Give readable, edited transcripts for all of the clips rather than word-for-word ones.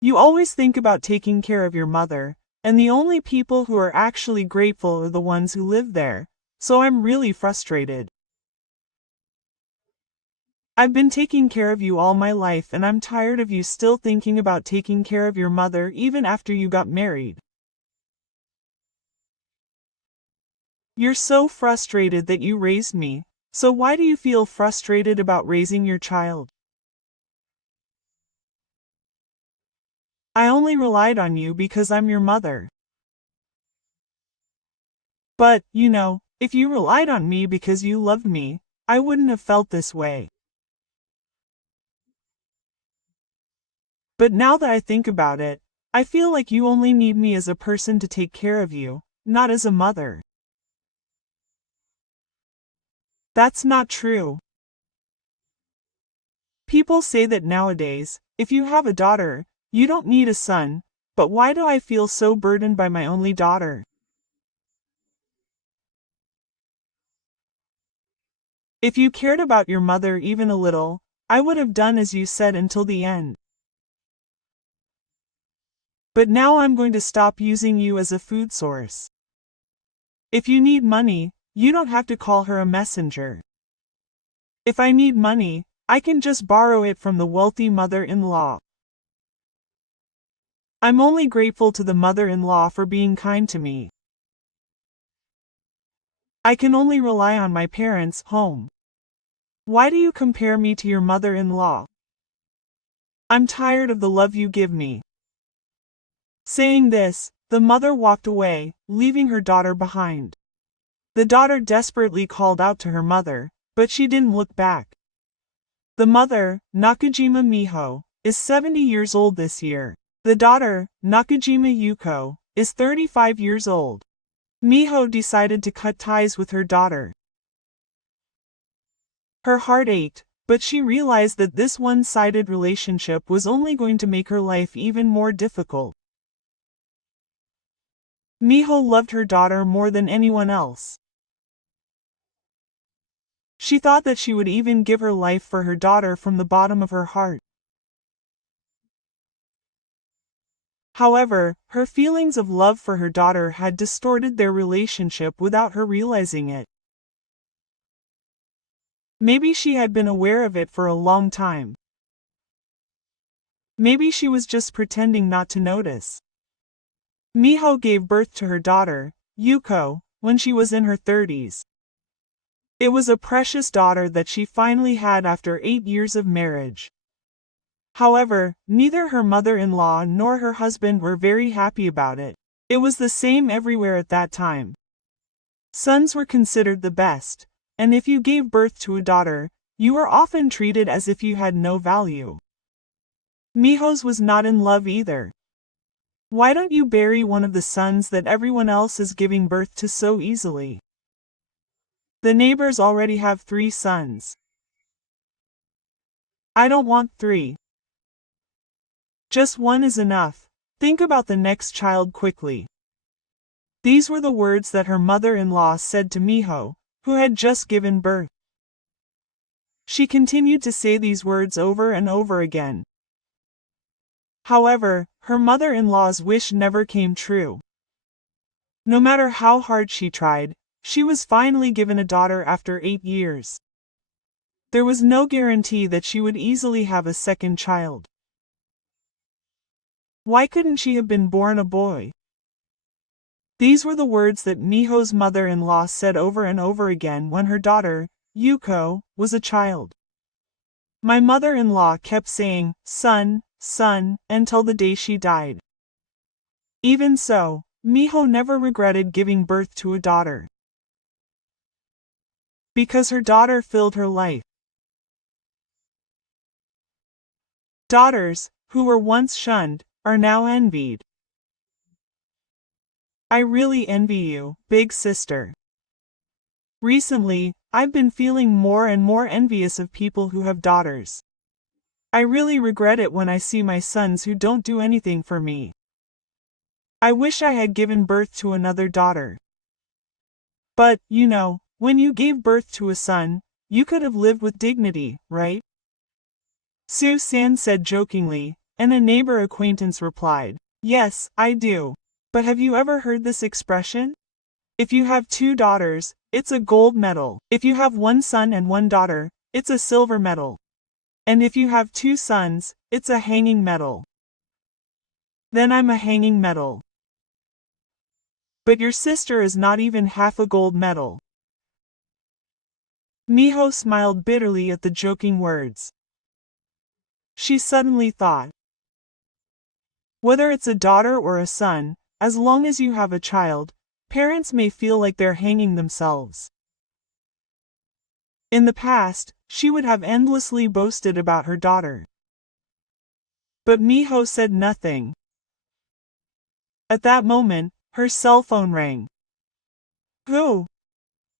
You always think about taking care of your mother, and the only people who are actually grateful are the ones who live there, so I'm really frustrated. I've been taking care of you all my life and I'm tired of you still thinking about taking care of your mother even after you got married. You're so frustrated that you raised me, so why do you feel frustrated about raising your child? I only relied on you because I'm your mother. But, if you relied on me because you loved me, I wouldn't have felt this way. But now that I think about it, I feel like you only need me as a person to take care of you, not as a mother. That's not true. People say that nowadays, if you have a daughter, you don't need a son, but why do I feel so burdened by my only daughter? If you cared about your mother even a little, I would have done as you said until the end. But now I'm going to stop using you as a food source. If you need money, you don't have to call her a messenger. If I need money, I can just borrow it from the wealthy mother-in-law. I'm only grateful to the mother-in-law for being kind to me. I can only rely on my parents' home. Why do you compare me to your mother-in-law? I'm tired of the love you give me. Saying this, the mother walked away, leaving her daughter behind. The daughter desperately called out to her mother, but she didn't look back. The mother, Nakajima Miho, is 70 years old this year. The daughter, Nakajima Yuko, is 35 years old. Miho decided to cut ties with her daughter. Her heart ached, but she realized that this one-sided relationship was only going to make her life even more difficult. Miho loved her daughter more than anyone else. She thought that she would even give her life for her daughter from the bottom of her heart. However, her feelings of love for her daughter had distorted their relationship without her realizing it. Maybe she had been aware of it for a long time. Maybe she was just pretending not to notice. Miho gave birth to her daughter, Yuko, when she was in her 30s. It was a precious daughter that she finally had after 8 years of marriage. However, neither her mother-in-law nor her husband were very happy about it. It was the same everywhere at that time. Sons were considered the best, and if you gave birth to a daughter, you were often treated as if you had no value. Miho's was not in love either. Why don't you bury one of the sons that everyone else is giving birth to so easily? The neighbors already have 3 sons. I don't want 3. Just 1 is enough. Think about the next child quickly. These were the words that her mother-in-law said to Miho, who had just given birth. She continued to say these words over and over again. However, her mother-in-law's wish never came true. No matter how hard she tried, she was finally given a daughter after 8 years. There was no guarantee that she would easily have a second child. Why couldn't she have been born a boy? These were the words that Miho's mother-in-law said over and over again when her daughter, Yuko, was a child. My mother-in-law kept saying, "Son, son," until the day she died. Even so, Miho never regretted giving birth to a daughter. Because her daughter filled her life. Daughters, who were once shunned, are now envied. I really envy you, big sister. Recently, I've been feeling more and more envious of people who have daughters. I really regret it when I see my sons who don't do anything for me. I wish I had given birth to another daughter. But, when you gave birth to a son, you could have lived with dignity, right? Sue-san said jokingly, and a neighbor acquaintance replied, "Yes, I do. But have you ever heard this expression? If you have 2 daughters, it's a gold medal. If you have 1 son and 1 daughter, it's a silver medal. And if you have 2 sons, it's a hanging medal." Then I'm a hanging medal. But your sister is not even half a gold medal. Miho smiled bitterly at the joking words. She suddenly thought, whether it's a daughter or a son, as long as you have a child, parents may feel like they're hanging themselves. In the past, she would have endlessly boasted about her daughter. But Miho said nothing. At that moment, her cell phone rang. Who?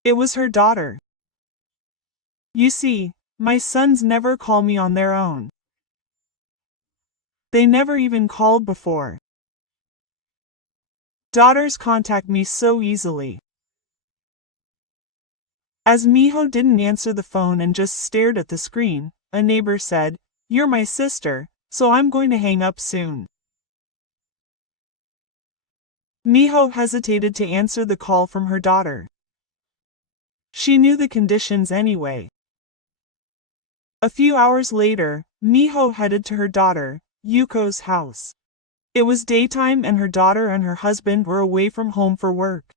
It was her daughter. You see, my sons never call me on their own. They never even called before. Daughters contact me so easily. As Miho didn't answer the phone and just stared at the screen, a neighbor said, "You're my sister, so I'm going to hang up soon." Miho hesitated to answer the call from her daughter. She knew the conditions anyway. A few hours later, Miho headed to her daughter, Yuko's house. It was daytime and her daughter and her husband were away from home for work.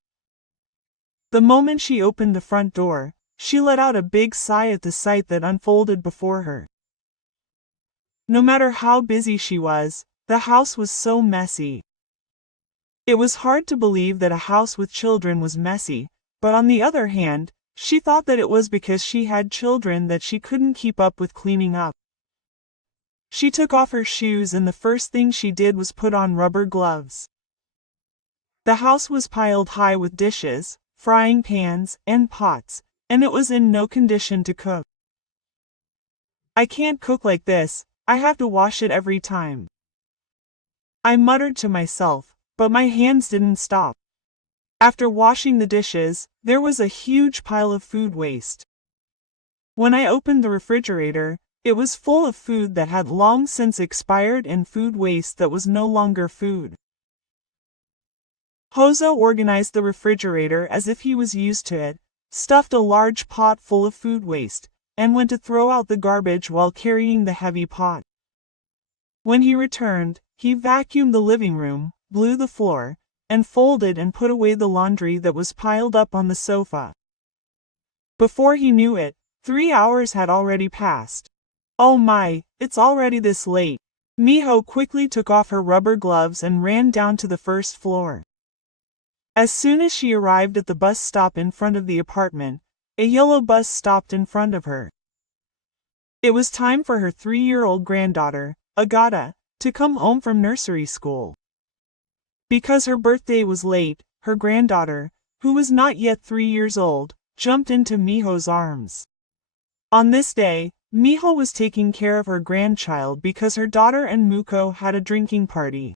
The moment she opened the front door, she let out a big sigh at the sight that unfolded before her. No matter how busy she was, the house was so messy. It was hard to believe that a house with children was messy, but on the other hand, she thought that it was because she had children that she couldn't keep up with cleaning up. She took off her shoes and the first thing she did was put on rubber gloves. The house was piled high with dishes, frying pans, and pots, and it was in no condition to cook. "I can't cook like this, I have to wash it every time," I muttered to myself, but my hands didn't stop. After washing the dishes, there was a huge pile of food waste. When I opened the refrigerator, it was full of food that had long since expired and food waste that was no longer food. Hozo organized the refrigerator as if he was used to it, stuffed a large pot full of food waste, and went to throw out the garbage while carrying the heavy pot. When he returned, he vacuumed the living room, blew the floor, and folded and put away the laundry that was piled up on the sofa. Before he knew it, 3 hours had already passed. Oh my, it's already this late. Miho quickly took off her rubber gloves and ran down to the first floor. As soon as she arrived at the bus stop in front of the apartment, a yellow bus stopped in front of her. It was time for her 3-year-old granddaughter, Agata, to come home from nursery school. Because her birthday was late, her granddaughter, who was not yet 3 years old, jumped into Miho's arms. On this day, Miho was taking care of her grandchild because her daughter and Muko had a drinking party.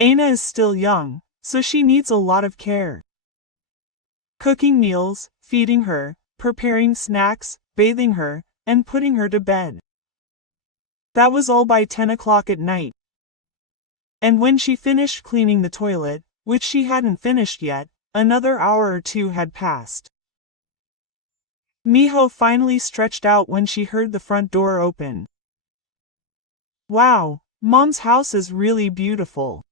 Aina is still young, so she needs a lot of care. Cooking meals, feeding her, preparing snacks, bathing her, and putting her to bed. That was all by 10 o'clock at night. And when she finished cleaning the toilet, which she hadn't finished yet, another hour or 2 had passed. Miho finally stretched out when she heard the front door open. Wow, Mom's house is really beautiful.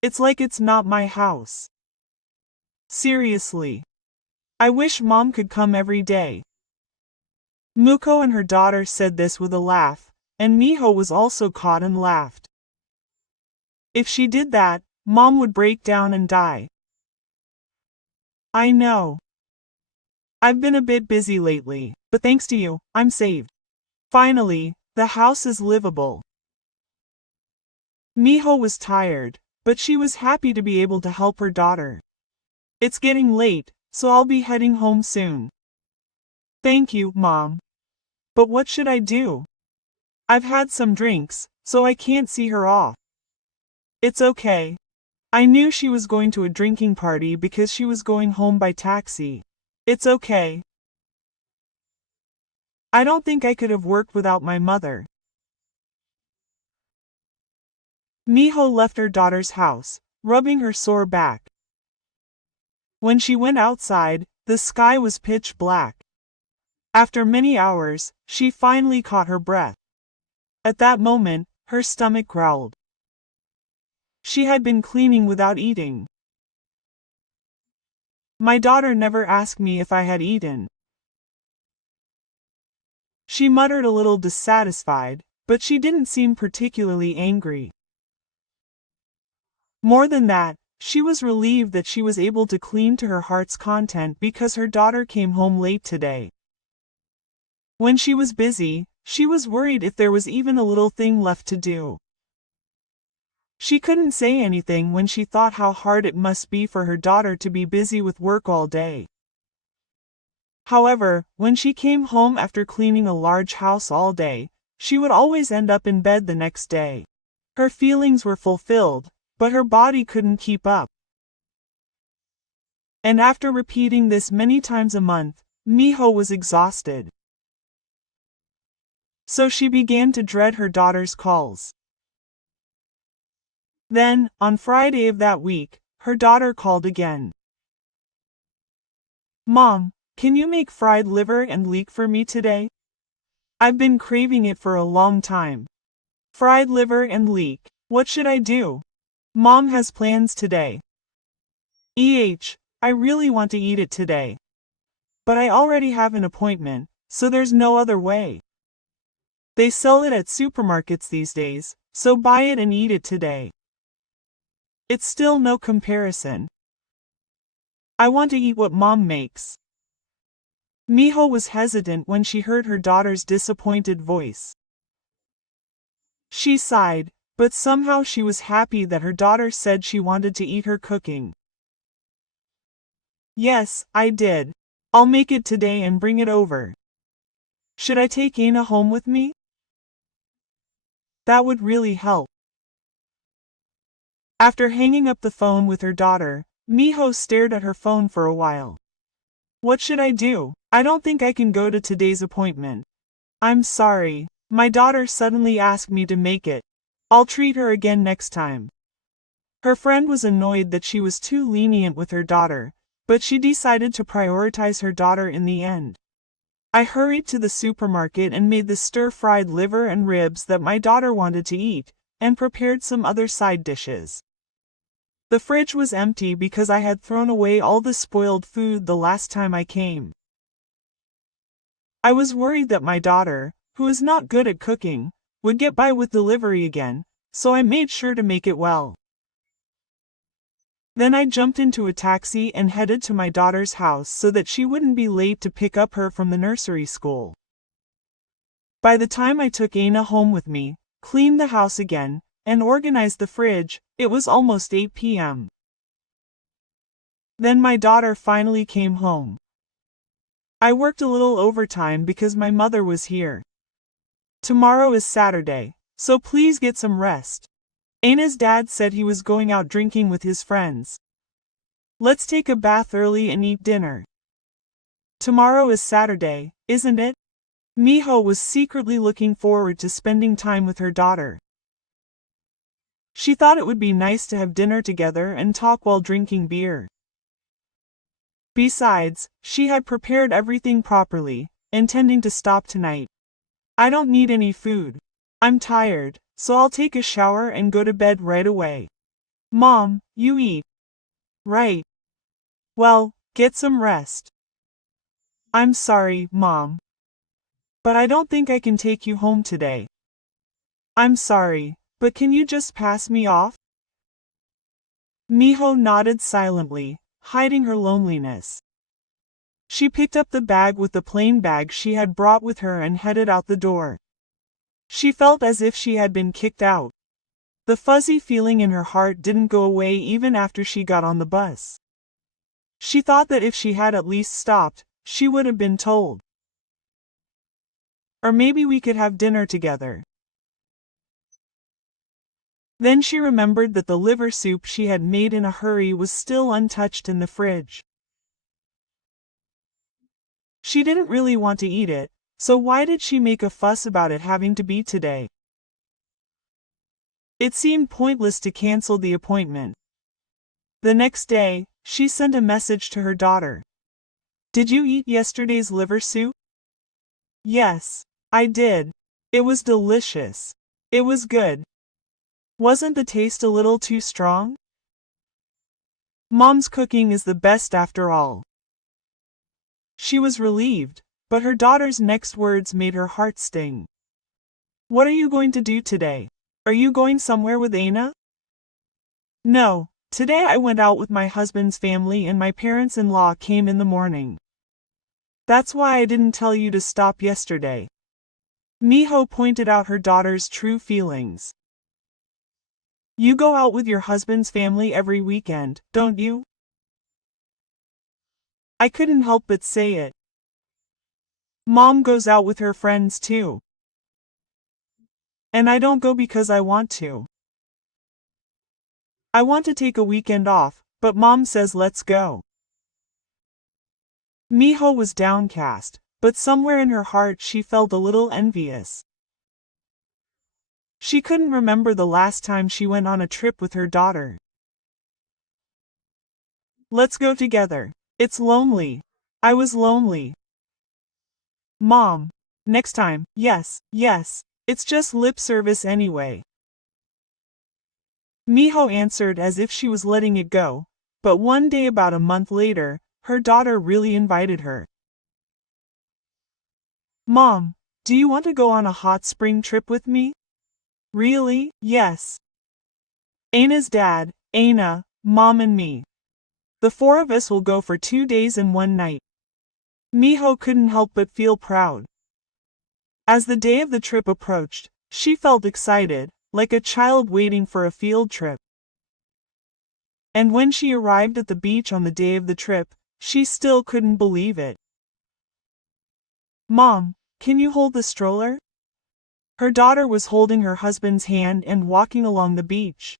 It's like it's not my house. Seriously. I wish Mom could come every day. Muko and her daughter said this with a laugh, and Miho was also caught and laughed. If she did that, Mom would break down and die. I know. I've been a bit busy lately, but thanks to you, I'm saved. Finally, the house is livable. Miho was tired, but she was happy to be able to help her daughter. It's getting late, so I'll be heading home soon. Thank you, Mom. But what should I do? I've had some drinks, so I can't see her off. It's okay. I knew she was going to a drinking party because she was going home by taxi. It's okay. I don't think I could have worked without my mother. Miho left her daughter's house, rubbing her sore back. When she went outside, the sky was pitch black. After many hours, she finally caught her breath. At that moment, her stomach growled. She had been cleaning without eating. My daughter never asked me if I had eaten. She muttered a little dissatisfied, but she didn't seem particularly angry. More than that, she was relieved that she was able to clean to her heart's content because her daughter came home late today. When she was busy, she was worried if there was even a little thing left to do. She couldn't say anything when she thought how hard it must be for her daughter to be busy with work all day. However, when she came home after cleaning a large house all day, she would always end up in bed the next day. Her feelings were fulfilled, but her body couldn't keep up. And after repeating this many times a month, Miho was exhausted. So she began to dread her daughter's calls. Then, on Friday of that week, her daughter called again. Mom, can you make fried liver and leek for me today? I've been craving it for a long time. Fried liver and leek, what should I do? Mom has plans today. I really want to eat it today. But I already have an appointment, so there's no other way. They sell it at supermarkets these days, so buy it and eat it today. It's still no comparison. I want to eat what Mom makes. Miho was hesitant when she heard her daughter's disappointed voice. She sighed, but somehow she was happy that her daughter said she wanted to eat her cooking. Yes, I did. I'll make it today and bring it over. Should I take Aina home with me? That would really help. After hanging up the phone with her daughter, Miho stared at her phone for a while. What should I do? I don't think I can go to today's appointment. I'm sorry. My daughter suddenly asked me to make it. I'll treat her again next time. Her friend was annoyed that she was too lenient with her daughter, but she decided to prioritize her daughter in the end. I hurried to the supermarket and made the stir-fried liver and ribs that my daughter wanted to eat, and prepared some other side dishes. The fridge was empty because I had thrown away all the spoiled food the last time I came. I was worried that my daughter, who is not good at cooking, would get by with delivery again, so I made sure to make it well. Then I jumped into a taxi and headed to my daughter's house so that she wouldn't be late to pick up her from the nursery school. By the time I took Aina home with me, cleaned the house again, and organized the fridge, it was almost 8 p.m. Then my daughter finally came home. I worked a little overtime because my mother was here. Tomorrow is Saturday, so please get some rest. Aina's dad said he was going out drinking with his friends. Let's take a bath early and eat dinner. Tomorrow is Saturday, isn't it? Miho was secretly looking forward to spending time with her daughter. She thought it would be nice to have dinner together and talk while drinking beer. Besides, she had prepared everything properly, intending to stop tonight. I don't need any food. I'm tired, so I'll take a shower and go to bed right away. Mom, you eat. Right. Well, get some rest. I'm sorry, Mom. But I don't think I can take you home today. I'm sorry, but can you just pass me off? Miho nodded silently, hiding her loneliness. She picked up the bag with the plain bag she had brought with her and headed out the door. She felt as if she had been kicked out. The fuzzy feeling in her heart didn't go away even after she got on the bus. She thought that if she had at least stopped, she would have been told. Or maybe we could have dinner together. Then she remembered that the liver soup she had made in a hurry was still untouched in the fridge. She didn't really want to eat it, so why did she make a fuss about it having to be today? It seemed pointless to cancel the appointment. The next day, she sent a message to her daughter. Did you eat yesterday's liver soup? Yes, I did. It was delicious. It was good. Wasn't the taste a little too strong? Mom's cooking is the best after all. She was relieved, but her daughter's next words made her heart sting. What are you going to do today? Are you going somewhere with Anna? No, today I went out with my husband's family and my parents-in-law came in the morning. That's why I didn't tell you to stop yesterday. Miho pointed out her daughter's true feelings. You go out with your husband's family every weekend, don't you? I couldn't help but say it. Mom goes out with her friends too. And I don't go because I want to. I want to take a weekend off, but Mom says let's go. Miho was downcast, but somewhere in her heart she felt a little envious. She couldn't remember the last time she went on a trip with her daughter. Let's go together. It's lonely. I was lonely. Mom. Next time, yes, yes. It's just lip service anyway. Miho answered as if she was letting it go, but one day about a month later, her daughter really invited her. Mom, do you want to go on a hot spring trip with me? Really? Yes. Anna's dad, Anna, Mom and me. The four of us will go for 2 days and 1 night. Miho couldn't help but feel proud. As the day of the trip approached, she felt excited, like a child waiting for a field trip. And when she arrived at the beach on the day of the trip, she still couldn't believe it. Mom, can you hold the stroller? Her daughter was holding her husband's hand and walking along the beach.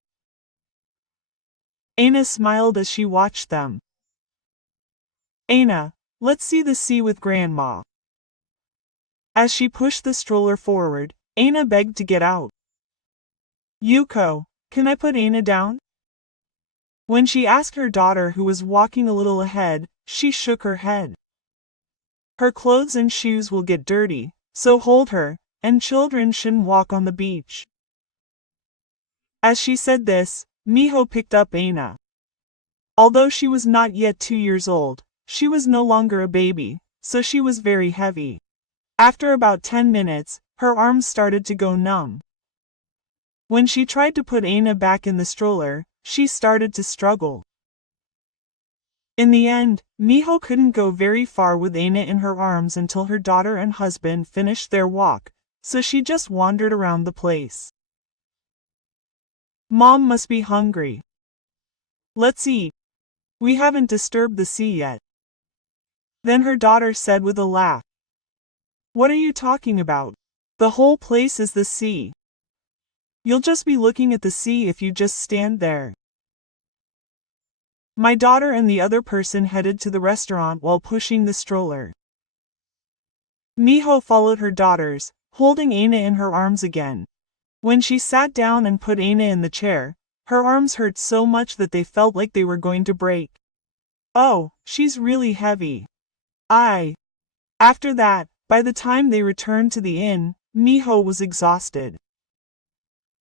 Anna smiled as she watched them. Anna, let's see the sea with Grandma. As she pushed the stroller forward, Anna begged to get out. Yuko, can I put Anna down? When she asked her daughter who was walking a little ahead, she shook her head. Her clothes and shoes will get dirty, so hold her, and children shouldn't walk on the beach. As she said this, Miho picked up Anna. Although she was not yet 2 years old, she was no longer a baby, so she was very heavy. After about 10 minutes, her arms started to go numb. When she tried to put Anna back in the stroller, she started to struggle. In the end, Miho couldn't go very far with Anna in her arms until her daughter and husband finished their walk, so she just wandered around the place. Mom must be hungry. Let's eat. We haven't disturbed the sea yet. Then her daughter said with a laugh. What are you talking about? The whole place is the sea. You'll just be looking at the sea if you just stand there. My daughter and the other person headed to the restaurant while pushing the stroller. Miho followed her daughters, holding Anna in her arms again. When she sat down and put Anna in the chair, her arms hurt so much that they felt like they were going to break. Oh, she's really heavy. After that, by the time they returned to the inn, Miho was exhausted.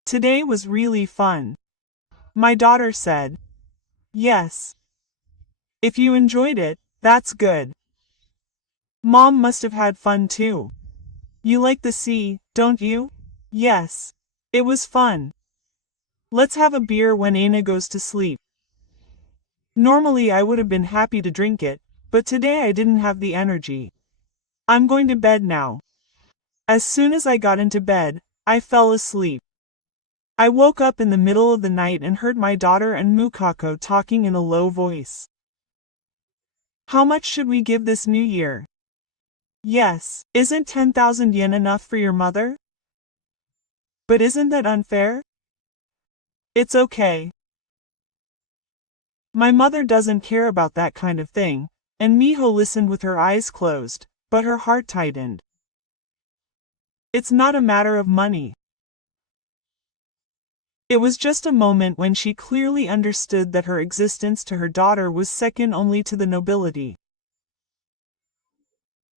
Today was really fun. My daughter said. Yes. If you enjoyed it, that's good. Mom must have had fun too. You like the sea, don't you? Yes. It was fun. Let's have a beer when Anna goes to sleep. Normally I would have been happy to drink it, but today I didn't have the energy. I'm going to bed now. As soon as I got into bed, I fell asleep. I woke up in the middle of the night and heard my daughter and Mukako talking in a low voice. How much should we give this new year? Yes, isn't 10,000 yen enough for your mother? But isn't that unfair? It's okay. My mother doesn't care about that kind of thing, and Miho listened with her eyes closed, but her heart tightened. It's not a matter of money. It was just a moment when she clearly understood that her existence to her daughter was second only to the nobility.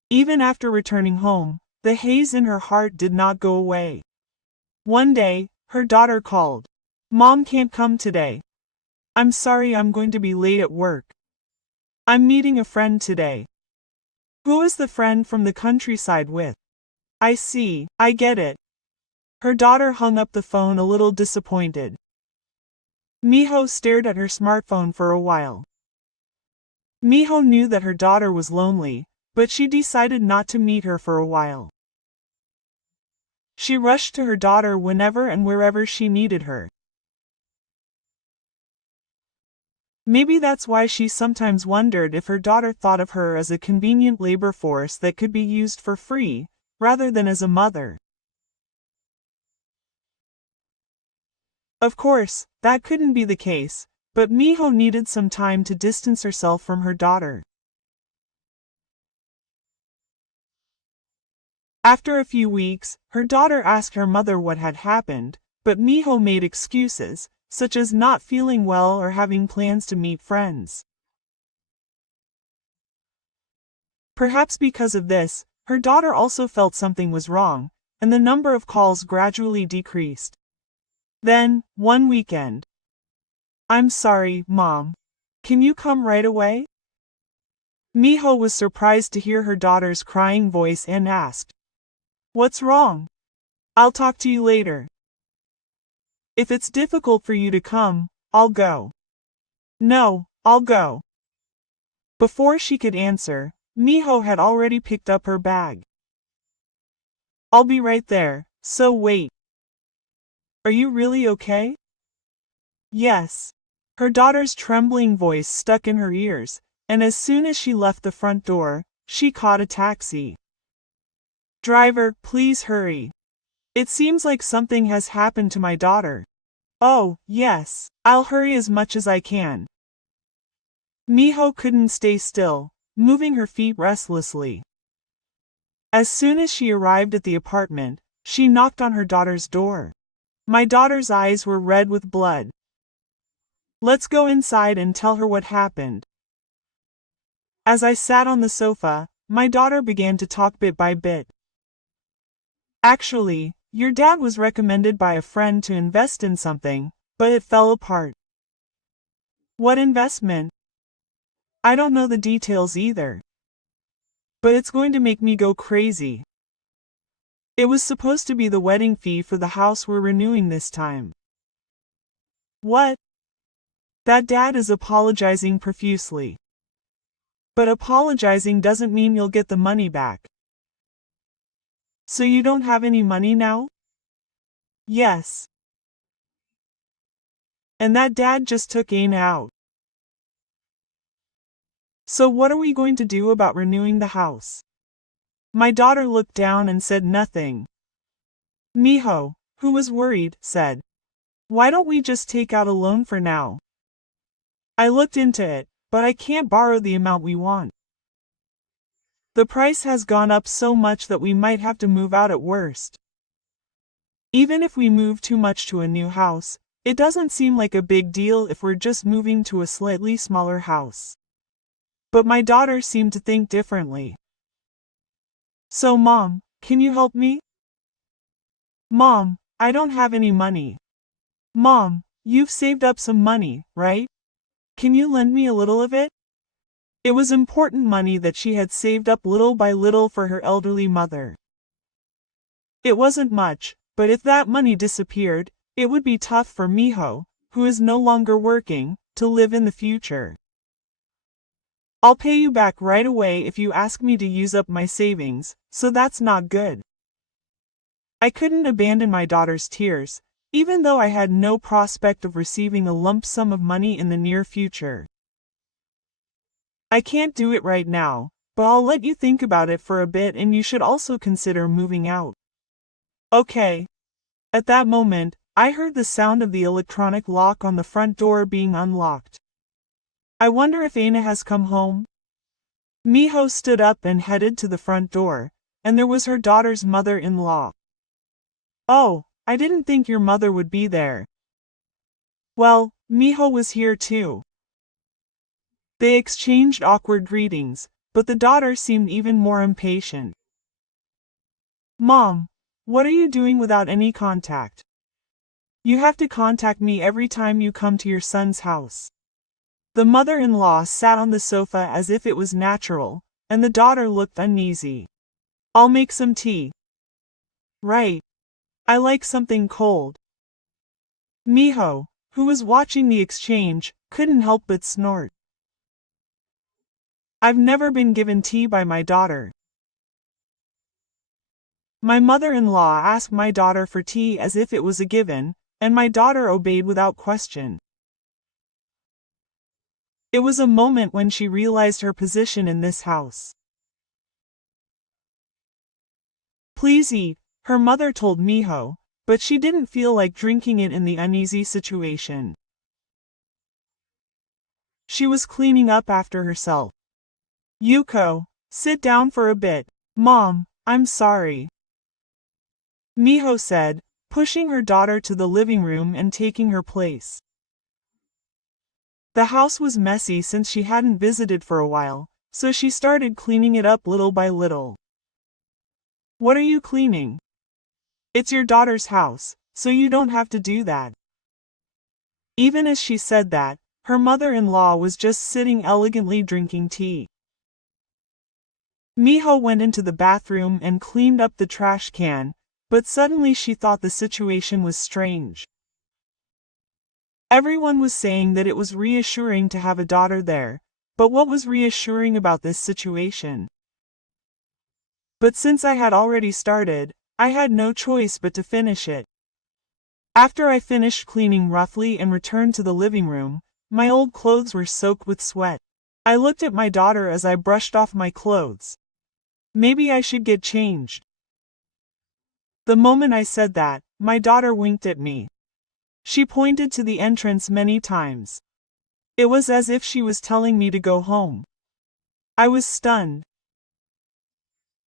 Even after returning home, the haze in her heart did not go away. One day, her daughter called. "Mom can't come today. I'm sorry, I'm going to be late at work. I'm meeting a friend today." "Who is the friend from the countryside with?" "I see, I get it." Her daughter hung up the phone a little disappointed. Miho stared at her smartphone for a while. Miho knew that her daughter was lonely, but she decided not to meet her for a while. She rushed to her daughter whenever and wherever she needed her. Maybe that's why she sometimes wondered if her daughter thought of her as a convenient labor force that could be used for free, rather than as a mother. Of course, that couldn't be the case, but Miho needed some time to distance herself from her daughter. After a few weeks, her daughter asked her mother what had happened, but Miho made excuses, such as not feeling well or having plans to meet friends. Perhaps because of this, her daughter also felt something was wrong, and the number of calls gradually decreased. Then, one weekend. "I'm sorry, Mom. Can you come right away?" Miho was surprised to hear her daughter's crying voice and asked, "What's wrong?" "I'll talk to you later. If it's difficult for you to come, I'll go." "No, I'll go." Before she could answer, Miho had already picked up her bag. "I'll be right there, so wait." "Are you really okay?" "Yes." Her daughter's trembling voice stuck in her ears, and as soon as she left the front door, she caught a taxi. "Driver, please hurry. It seems like something has happened to my daughter." "Oh, yes, I'll hurry as much as I can." Miho couldn't stay still, moving her feet restlessly. As soon as she arrived at the apartment, she knocked on her daughter's door. My daughter's eyes were red with blood. "Let's go inside and tell her what happened." As I sat on the sofa, my daughter began to talk bit by bit. "Actually, your dad was recommended by a friend to invest in something, but it fell apart." "What investment?" "I don't know the details either. But it's going to make me go crazy. It was supposed to be the wedding fee for the house we're renewing this time." "What?" "That dad is apologizing profusely." "But apologizing doesn't mean you'll get the money back." "So you don't have any money now?" "Yes. And that dad just took Aina out. So what are we going to do about renewing the house?" My daughter looked down and said nothing. Miho, who was worried, said, "Why don't we just take out a loan for now?" I looked into it, but I can't borrow the amount we want. The price has gone up so much that we might have to move out at worst. Even if we move too much to a new house, it doesn't seem like a big deal if we're just moving to a slightly smaller house. But my daughter seemed to think differently. "So Mom, can you help me?" "Mom, I don't have any money." "Mom, you've saved up some money, right? Can you lend me a little of it?" It was important money that she had saved up little by little for her elderly mother. It wasn't much, but if that money disappeared, it would be tough for Miho, who is no longer working, to live in the future. "I'll pay you back right away if you ask me to use up my savings, so that's not good." I couldn't abandon my daughter's tears, even though I had no prospect of receiving a lump sum of money in the near future. "I can't do it right now, but I'll let you think about it for a bit and you should also consider moving out." "Okay." At that moment, I heard the sound of the electronic lock on the front door being unlocked. I wonder if Aina has come home? Miho stood up and headed to the front door, and there was her daughter's mother-in-law. "Oh, I didn't think your mother would be there." Well, Miho was here too. They exchanged awkward greetings, but the daughter seemed even more impatient. Mom, what are you doing without any contact? You have to contact me every time you come to your son's house. The mother-in-law sat on the sofa as if it was natural, and the daughter looked uneasy. I'll make some tea. Right. I like something cold. Miho, who was watching the exchange, couldn't help but snort. I've never been given tea by my daughter. My mother-in-law asked my daughter for tea as if it was a given, and my daughter obeyed without question. It was a moment when she realized her position in this house. Please eat, her mother told Miho, but she didn't feel like drinking it in the uneasy situation. She was cleaning up after herself. Yuko, sit down for a bit. Mom, I'm sorry. Miho said, pushing her daughter to the living room and taking her place. The house was messy since she hadn't visited for a while, so she started cleaning it up little by little. What are you cleaning? It's your daughter's house, so you don't have to do that. Even as she said that, her mother-in-law was just sitting elegantly drinking tea. Miho went into the bathroom and cleaned up the trash can, but suddenly she thought the situation was strange. Everyone was saying that it was reassuring to have a daughter there, but what was reassuring about this situation? But since I had already started, I had no choice but to finish it. After I finished cleaning roughly and returned to the living room, my old clothes were soaked with sweat. I looked at my daughter as I brushed off my clothes. Maybe I should get changed. The moment I said that, my daughter winked at me. She pointed to the entrance many times. It was as if she was telling me to go home. I was stunned.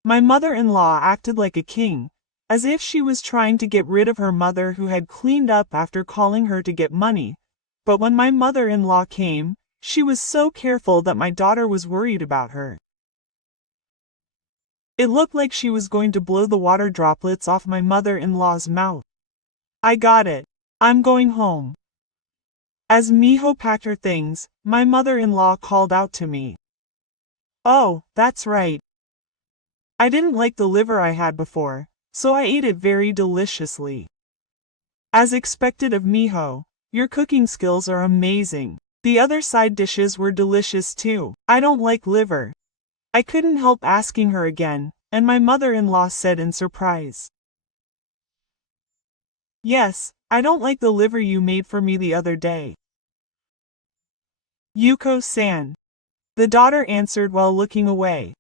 My mother-in-law acted like a king, as if she was trying to get rid of her mother who had cleaned up after calling her to get money. But when my mother-in-law came, she was so careful that my daughter was worried about her. It looked like she was going to blow the water droplets off my mother-in-law's mouth. I got it. I'm going home. As Miho packed her things, my mother-in-law called out to me. Oh, that's right. I didn't like the liver I had before, so I ate it very deliciously. As expected of Miho, your cooking skills are amazing. The other side dishes were delicious too. I don't like liver. I couldn't help asking her again, and my mother-in-law said in surprise. Yes, I don't like the liver you made for me the other day. Yuko-san. The daughter answered while looking away.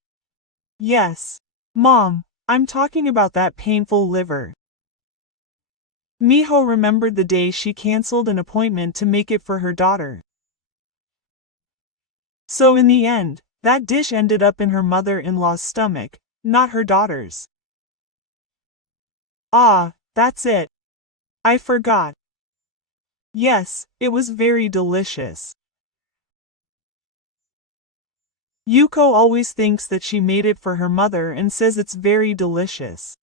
Yes. Mom, I'm talking about that painful liver. Miho remembered the day she canceled an appointment to make it for her daughter. So in the end, that dish ended up in her mother-in-law's stomach, not her daughter's. Ah, that's it. I forgot. Yes, it was very delicious. Yuko always thinks that she made it for her mother and says it's very delicious.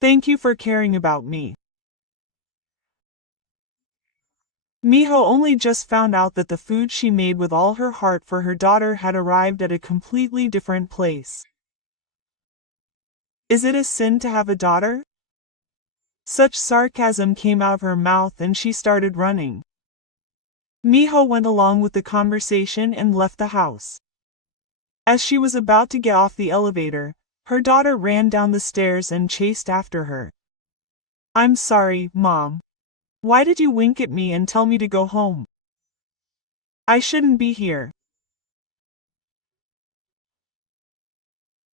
Thank you for caring about me. Miho only just found out that the food she made with all her heart for her daughter had arrived at a completely different place. Is it a sin to have a daughter? Such sarcasm came out of her mouth and she started running. Miho went along with the conversation and left the house. As she was about to get off the elevator, her daughter ran down the stairs and chased after her. I'm sorry, Mom. Why did you wink at me and tell me to go home? I shouldn't be here.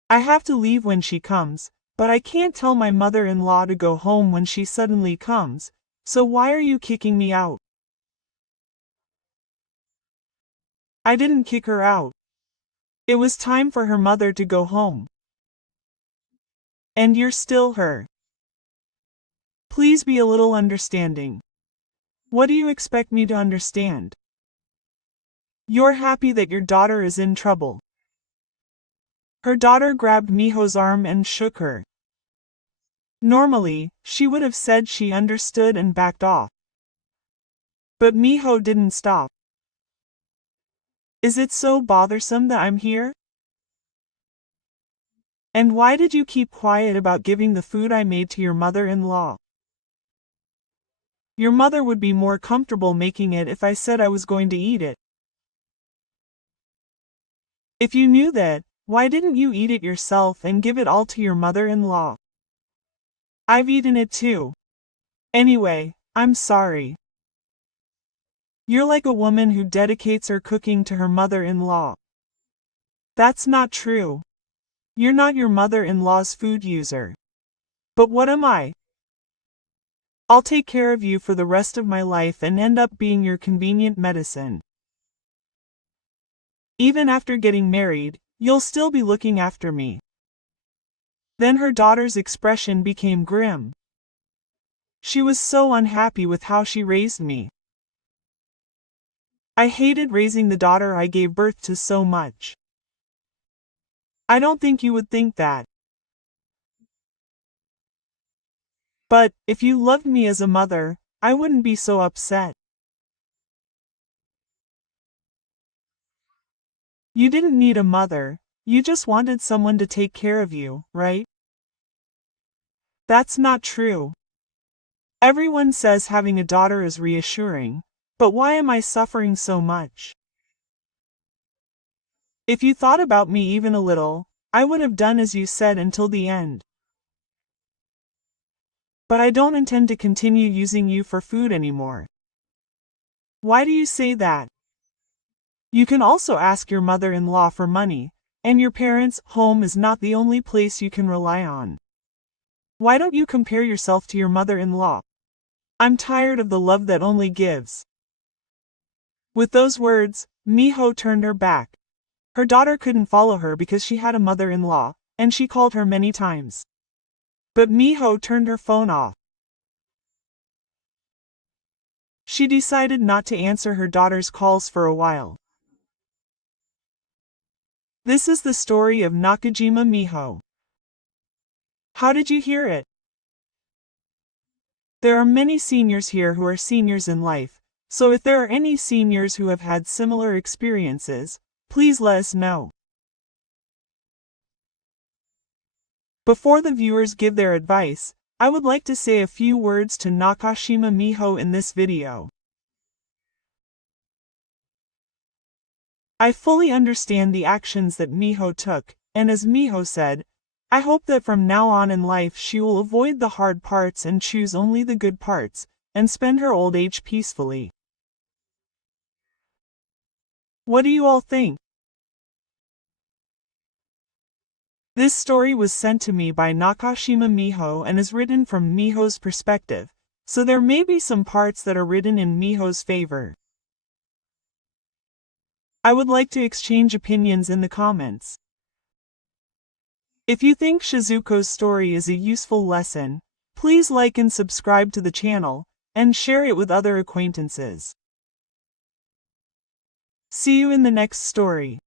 I have to leave when she comes, but I can't tell my mother-in-law to go home when she suddenly comes, so why are you kicking me out? I didn't kick her out. It was time for her mother to go home. And you're still her. Please be a little understanding. What do you expect me to understand? You're happy that your daughter is in trouble. Her daughter grabbed Miho's arm and shook her. Normally, she would have said she understood and backed off. But Miho didn't stop. Is it so bothersome that I'm here? And why did you keep quiet about giving the food I made to your mother-in-law? Your mother would be more comfortable making it if I said I was going to eat it. If you knew that, why didn't you eat it yourself and give it all to your mother-in-law? I've eaten it too. Anyway, I'm sorry. You're like a woman who dedicates her cooking to her mother-in-law. That's not true. You're not your mother-in-law's food user. But what am I? I'll take care of you for the rest of my life and end up being your convenient medicine. Even after getting married, you'll still be looking after me. Then her daughter's expression became grim. She was so unhappy with how she raised me. I hated raising the daughter I gave birth to so much. I don't think you would think that. But, if you loved me as a mother, I wouldn't be so upset. You didn't need a mother, you just wanted someone to take care of you, right? That's not true. Everyone says having a daughter is reassuring, but why am I suffering so much? If you thought about me even a little, I would have done as you said until the end. But I don't intend to continue using you for food anymore. Why do you say that? You can also ask your mother-in-law for money, and your parents' home is not the only place you can rely on. Why don't you compare yourself to your mother-in-law? I'm tired of the love that only gives. With those words, Miho turned her back. Her daughter couldn't follow her because she had a mother-in-law, and she called her many times. But Miho turned her phone off. She decided not to answer her daughter's calls for a while. This is the story of Nakajima Miho. How did you hear it? There are many seniors here who are seniors in life, so if there are any seniors who have had similar experiences, please let us know. Before the viewers give their advice, I would like to say a few words to Nakashima Miho in this video. I fully understand the actions that Miho took, and as Miho said, I hope that from now on in life she will avoid the hard parts and choose only the good parts, and spend her old age peacefully. What do you all think? This story was sent to me by Nakashima Miho and is written from Miho's perspective, so there may be some parts that are written in Miho's favor. I would like to exchange opinions in the comments. If you think Shizuko's story is a useful lesson, please like and subscribe to the channel, and share it with other acquaintances. See you in the next story.